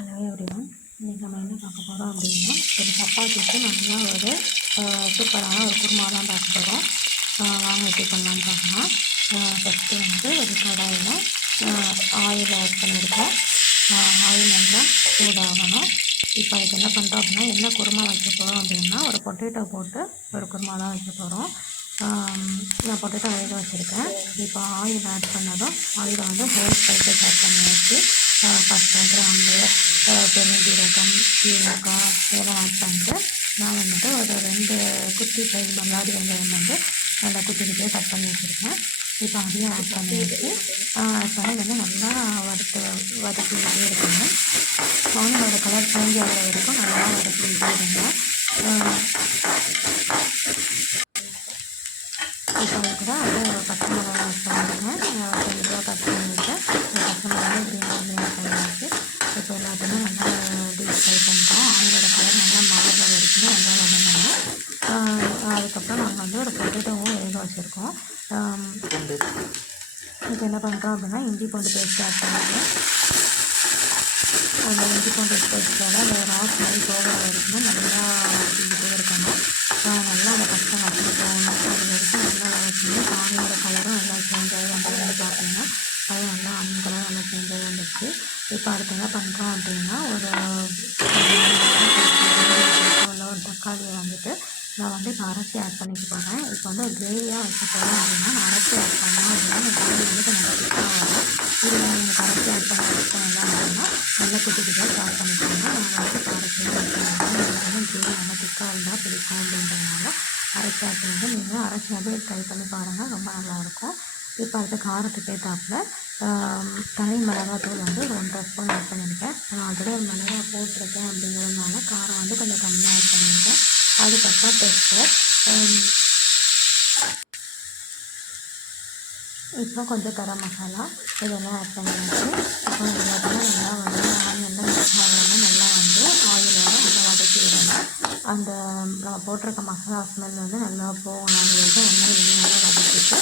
Hello everyone இன்றைக்கி நம்ம என்ன பார்க்க போகிறோம் அப்படின்னா ஒரு சப்பாத்திக்கு நல்லா ஒரு சூப்பரான ஒரு குருமா தான் பார்க்க போகிறோம் வாங்க எப்படி பண்ணலான்னு பார்க்கலாம். ஃபஸ்ட்டு வந்து ஒரு கடாயில் ஆயில் ஆட் பண்ணியிருக்கோம் ஆயில் நல்லா சூடாகணும். இப்போ அதுக்கு என்ன பண்ணுறோம் அப்படின்னா என்ன குருமா வைக்க போகிறோம் அப்படின்னா ஒரு பொட்டேட்டோ போட்டு ஒரு குருமா தான் வைக்க போகிறோம் நான் பொட்டேட்டோ வேக வச்சுருக்கேன். இப்போ ஆயில் ஆட் பண்ணதும் ஆயில் வந்து ஹோல் ஸ்பைசஸ் ஆட் பண்ணி வச்சு ஃபஸ்ட்டு கிராம்பு பெருஞ்சீரகம் ஏலக்காய் இதெல்லாம் ஆட் பண்ணிட்டு நான் வந்துட்டு ஒரு ரெண்டு குட்டி சைஸ் பல்லாரி வெங்காயம் வந்து நல்லா குட்டி குட்டியாக கட் பண்ணி வச்சுருக்கேன். இப்போ அதையும் ஆட் பண்ணி வச்சு ஆட் பண்ணி வந்து நல்லா வறுத்து வதக்கிட்டே இருக்குங்க ஆனியனோட கலர் சேஞ்ச் ஆகிற வரைக்கும் நல்லா வதக்கிட்டே இருங்க இப்போ கூட அப்படியே பச்சை மிளகா ஆட் பண்ணியிருக்கேன் கொஞ்சம் பச்சை மிளகா க்ரீன் க்ரீன் பண்ணியாச்சு இப்போ எல்லாத்தையுமே நல்லா டீப் ஃப்ரை பண்ணிட்டோம் ஆனியனோட கலர் நல்லா மாறுற வரைக்கும் நல்லா வதங்கணும் அதுக்கப்புறம் நாங்கள் வந்து ஒரு பொட்டேட்டோவும் வேக வச்சுருக்கோம். இப்போ என்ன பண்ணுறோம் அப்படின்னா இஞ்சி பூண்டு பேஸ்ட் ஆட் பண்ணிக்கிறோம் அந்த இஞ்சி பூண்டு பேஸ்ட்டோட அந்த ராஸ் மாதிரி போகிற வரைக்கும் நல்லா வதக்கிக்கிட்டே இருக்கணும். நல்லா அந்த கஷ்டம் வாசனை போகணும் அது வரைக்கும் நல்லா வதக்கணும் சாமியோட கலரும் நல்லா சேஞ்ச் ஆகி அந்த வந்து பார்த்தீங்கன்னா அது நல்லா அந்த கலர் நல்லா சேஞ்ச் ஆகி வந்துடுச்சு இப்போ அடுத்து என்ன பண்ணுறோம் அப்படின்னா ஒரு ஒரு தக்காளியை வந்துட்டு நான் வந்து இப்போ அரைச்சி ஆட் பண்ணிக்க போகிறேன் இப்போ வந்து கிரேவியாக வச்சு போகிறோம் அப்படின்னா நான் அரைச்சி ஆட் பண்ணோம் அப்படின்னா அந்த கிரேவி வந்து கொஞ்சம் திக்காக வரும். இது நீங்கள் அரைச்சி ஆட் பண்ண வைக்கணும் அப்படின்னா நல்லா குட்டி குட்டியாக ஸ்டார்ட் பண்ணிக்கோங்க நான் வந்து அரைச்சி ஆட் பண்ணுவோம் எனக்கு வந்து கிரேவி நல்லா திக்காக இருந்தால் பிடிக்கும் அப்படின்றதுனால அரைச்சி ஆட் பண்ணிவிட்டு நீங்கள் அரைச்சி அப்படியே ட்ரை பண்ணி பாருங்கள் ரொம்ப நல்லாயிருக்கும் இப்போ அடுத்த காரத்துக்கு ஏற்றாப்புல தனி மிளகாத்தூள் வந்து ஒரு ஒன்றரை ஸ்பூன் ஆட் பண்ணியிருக்கேன் நான் ஆல்ரெடி ஒரு மிளகா போட்டிருக்கேன் அப்படிங்கிறதுனால காரம் வந்து கொஞ்சம் கம்மியாக ஆட் பண்ணியிருக்கேன் அதுக்கப்புறம் பெப்பர் இப்போ கொஞ்சம் கரம் மசாலா இதெல்லாம் ஆட் பண்ணியாச்சு. இப்போ எல்லாத்தையும் நல்லா வந்து ஆனியன்லாம் மிக்ஸ் நல்லா வந்து ஆயிலோட நல்லா வதக்கி விடணும். அந்த நம்ம போட்டிருக்க மசாலா ஸ்மெல் வந்து நல்லா போகணும். அது வந்து ஒன்றா நல்லா வதக்கிட்டு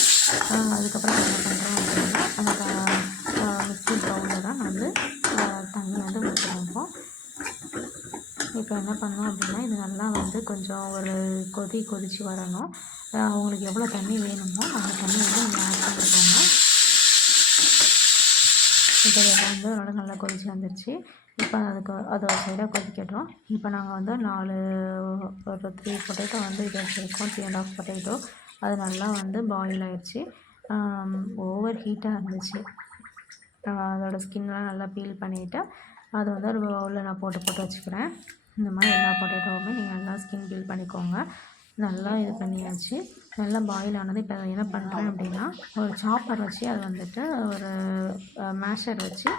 அதுக்கப்புறம் என்ன பண்ணுறோம் அப்படின்னா அந்த மிக்சி பவுலில் தான் வந்து தண்ணி வந்து ஊற்றுவோம் இப்போ என்ன பண்ணோம் அப்படின்னா இது நல்லா வந்து கொஞ்சம் ஒரு கொதி கொதித்து வரணும். அவங்களுக்கு எவ்வளோ தண்ணி வேணுமோ அந்த தண்ணி வந்து நம்ம ஆட் பண்ணிக்கோங்க இப்போ இதெல்லாம் வந்து அதோட நல்லா கொதிச்சு வந்துருச்சு. இப்போ அதுக்கு அது ஒரு சைடாக கொதிக்கட்டும். இப்போ நாங்கள் வந்து நாலு ஒரு த்ரீ பொட்டேட்டோ வந்து இது வச்சுருக்கோம். த்ரீ அண்ட் ஆஃப் பொட்டேட்டோ அது நல்லா வந்து பாயில் ஆகிடுச்சு ஓவர் ஹீட்டாக இருந்துச்சு. அதோடய ஸ்கின்லாம் நல்லா பீல் பண்ணிவிட்டு அது வந்து ஒரு பவுலில் நான் போட்டு போட்டு வச்சுக்கிறேன். இந்த மாதிரி எல்லா பொட்டேட்டோவுமே நீங்கள் நல்லா ஸ்கின் பீல் பண்ணிக்கோங்க. நல்லா இது பண்ணியாச்சு. நல்லா பாயில் ஆனது. இப்போ என்ன பண்ணுறேன் அப்படின்னா ஒரு சாப்பர் வச்சு அதை வந்துட்டு ஒரு மேஷர் வச்சு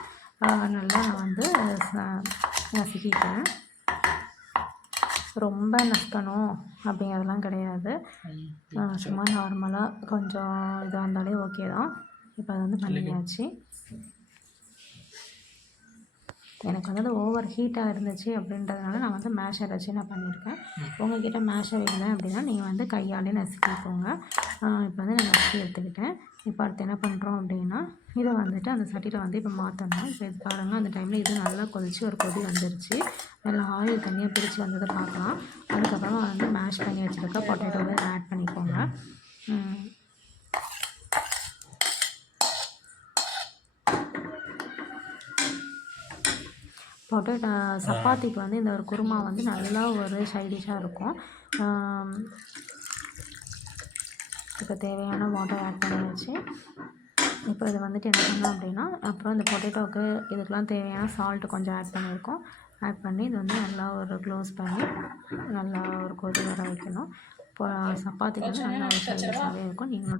நல்லா நான் வந்து நசுக்கிக்கிறேன். ரொம்ப நசுக்கணும் அப்படிங்கிறதுலாம் கிடையாது. சும்மா நார்மலாக கொஞ்சம் இதாக இருந்தாலே ஓகே தான். இப்போ அது வந்து பண்ணியாச்சு. எனக்கு வந்து அது ஓவர் ஹீட்டாக இருந்துச்சு அப்படின்றதுனால நான் வந்து மேஷர் வச்சு நான் பண்ணியிருக்கேன். உங்கள்கிட்ட மேஷர் இல்லை அப்படின்னா நீங்கள் வந்து கையாலே நசுக்கிக்கோங்க. இப்போ வந்து நான் நசுக்கி எடுத்துக்கிட்டேன். இப்போ அடுத்து என்ன பண்ணுறோம் அப்படின்னா இதை வந்துட்டு அந்த சட்டியில் வந்து இப்போ மாற்றணும் இப்போ இது பாருங்கள் அந்த டைமில் இது நல்லா கொதித்து ஒரு கொதி வந்துருச்சு. நல்லா ஆயில் தனியாக பிரித்து வந்ததை பார்க்கலாம். அதுக்கப்புறமா வந்து மேஷ் பண்ணி வச்சுருக்க பொட்டேட்டோவை ஆட் பண்ணிக்கோங்க. பொட்டேட்டோ சப்பாத்திக்கு வந்து இந்த ஒரு குருமா வந்து நல்லா ஒரு சைடிஷாக இருக்கும். இப்போ தேவையான வாட்டர் ஆட் பண்ணியாச்சு. இப்போ இது வந்துட்டு என்ன பண்ணோம் அப்படின்னா அப்புறம் இந்த பொட்டேட்டோவுக்கு இதுக்கெலாம் தேவையான சால்ட்டு கொஞ்சம் ஆட் பண்ணியிருக்கோம். ஆட் பண்ணி இது வந்து நல்லா ஒரு க்ளோஸ் பண்ணி நல்லா ஒரு கொதி வர வைக்கணும். இப்போ சப்பாத்திக்கு வந்து நல்லா ஒரு சைடிஷாகவே இருக்கும். நீங்களும்